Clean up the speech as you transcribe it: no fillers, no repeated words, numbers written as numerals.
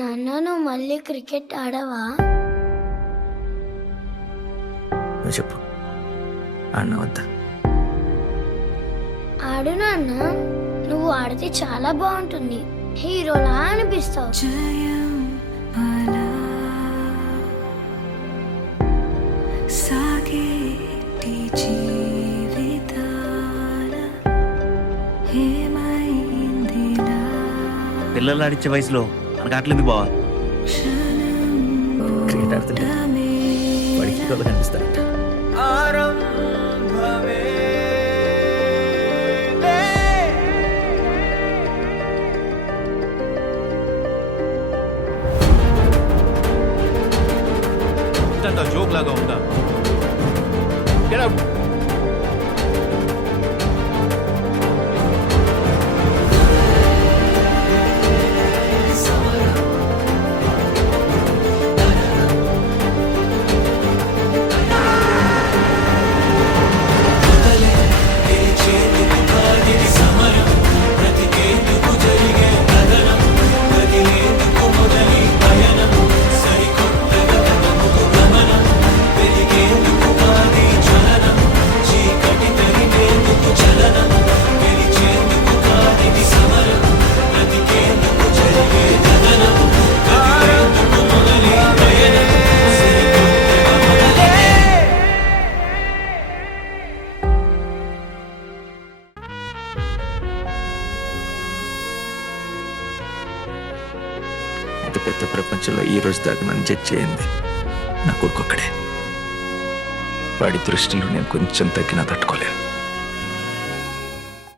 నాన్న నువ్వు మళ్ళీ క్రికెట్ ఆడవా? నువ్వు చెప్పు, ఆడినా వద్దా? ఆడు నాన్న, నువ్వు ఆడితే చాలా బాగుంటుంది, హీరోలా అనిపిస్తావు. జయం అలా సాగేటి జీవితాల ఏమైందిలా పిల్లలు ఆడిచ్చే వయసులో మనకు ఆటలేదు బావా. క్రికెట్ ఆడుతుంటే వాడికి హీరోలు కనిపిస్తారంట. జోక్ లాగా ఉందా? Get out. ఇంత పెద్ద ప్రపంచంలో ఈ రోజు దాకా నన్ను జడ్జ్ చేయింది నా కొడుకు ఒక్కడే. వాడి దృష్టిలో నేను కొంచెం తగ్గినా తట్టుకోలేను.